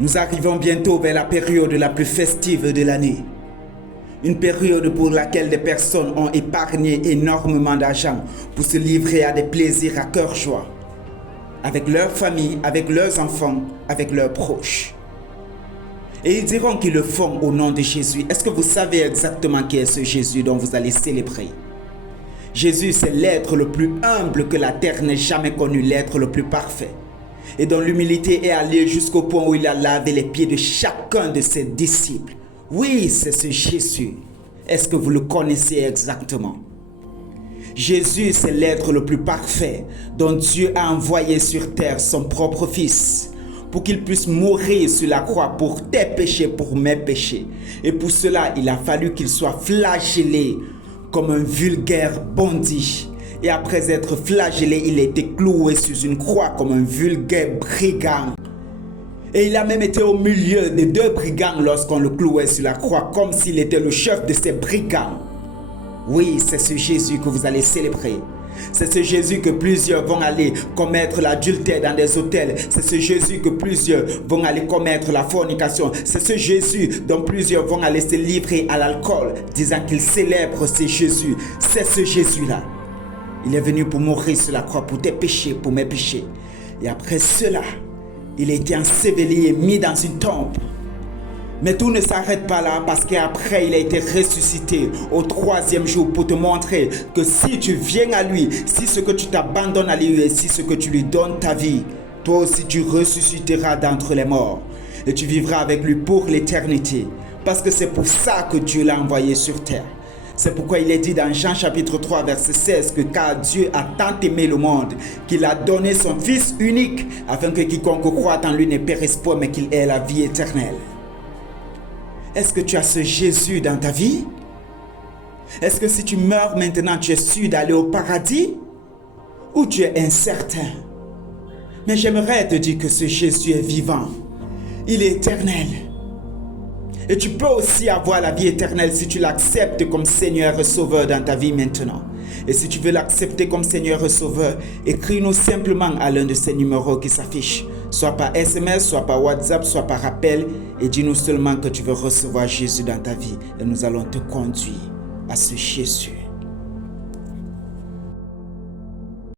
Nous arrivons bientôt vers la période la plus festive de l'année. Une période pour laquelle des personnes ont épargné énormément d'argent pour se livrer à des plaisirs à cœur joie, avec leur famille, avec leurs enfants, avec leurs proches. Et ils diront qu'ils le font au nom de Jésus. Est-ce que vous savez exactement qui est ce Jésus dont vous allez célébrer? Jésus, c'est l'être le plus humble que la terre n'ait jamais connu, l'être le plus parfait. Et dont l'humilité est allée jusqu'au point où il a lavé les pieds de chacun de ses disciples. Oui, c'est ce Jésus. Est-ce que vous le connaissez exactement? Jésus, c'est l'être le plus parfait dont Dieu a envoyé sur terre son propre Fils pour qu'il puisse mourir sur la croix pour tes péchés, pour mes péchés. Et pour cela, il a fallu qu'il soit flagellé comme un vulgaire bandit. Et après être flagellé, il a été cloué sur une croix comme un vulgaire brigand. Et il a même été au milieu des deux brigands lorsqu'on le clouait sur la croix, comme s'il était le chef de ces brigands. Oui, c'est ce Jésus que vous allez célébrer. C'est ce Jésus que plusieurs vont aller commettre l'adultère dans des hôtels. C'est ce Jésus que plusieurs vont aller commettre la fornication. C'est ce Jésus dont plusieurs vont aller se livrer à l'alcool, disant qu'ils célèbrent ce Jésus. C'est ce Jésus-là. Il est venu pour mourir sur la croix pour tes péchés, pour mes péchés. Et après cela, il a été enseveli et mis dans une tombe. Mais tout ne s'arrête pas là parce qu'après il a été ressuscité au 3e jour pour te montrer que si tu viens à lui, si ce que tu t'abandonnes à lui et si ce que tu lui donnes ta vie, toi aussi tu ressusciteras d'entre les morts et tu vivras avec lui pour l'éternité. Parce que c'est pour ça que Dieu l'a envoyé sur terre. C'est pourquoi il est dit dans Jean chapitre 3 verset 16 que car Dieu a tant aimé le monde qu'il a donné son Fils unique afin que quiconque croit en lui ne périsse point mais qu'il ait la vie éternelle. Est-ce que tu as ce Jésus dans ta vie? Est-ce que si tu meurs maintenant, tu es sûr d'aller au paradis? Ou tu es incertain? Mais j'aimerais te dire que ce Jésus est vivant. Il est éternel. Et tu peux aussi avoir la vie éternelle si tu l'acceptes comme Seigneur et Sauveur dans ta vie maintenant. Et si tu veux l'accepter comme Seigneur et Sauveur, écris-nous simplement à l'un de ces numéros qui s'affichent. Soit par SMS, soit par WhatsApp, soit par appel. Et dis-nous seulement que tu veux recevoir Jésus dans ta vie. Et nous allons te conduire à ce Jésus.